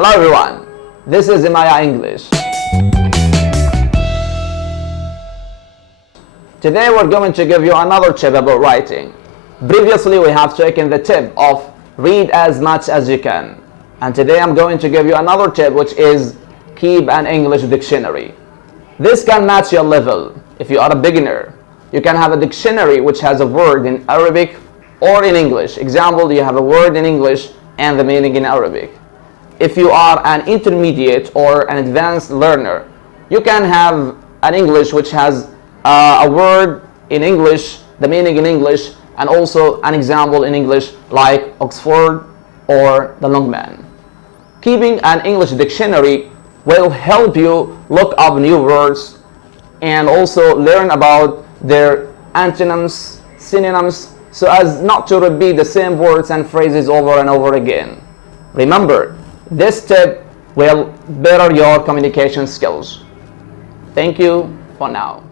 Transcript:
Hello everyone, this is M.I.I. English. Today we're going to give you another tip about writing. Previously we have taken the tip of read as much as you can. And today I'm going to give you another tip, which is keep an English dictionary. This can match your level. If you are a beginner, you can have a dictionary which has a word in Arabic or in English. Example, you have a word in English and the meaning in Arabic. If you are an intermediate or an advanced learner, you can have an English which has a word in English, the meaning in English, and also an example in English like Oxford or the long man. Keeping an English dictionary will help you look up new words and also learn about their antonyms, synonyms, so as not to repeat the same words and phrases over and over again. Remember, this tip will better your communication skills. Thank you for now.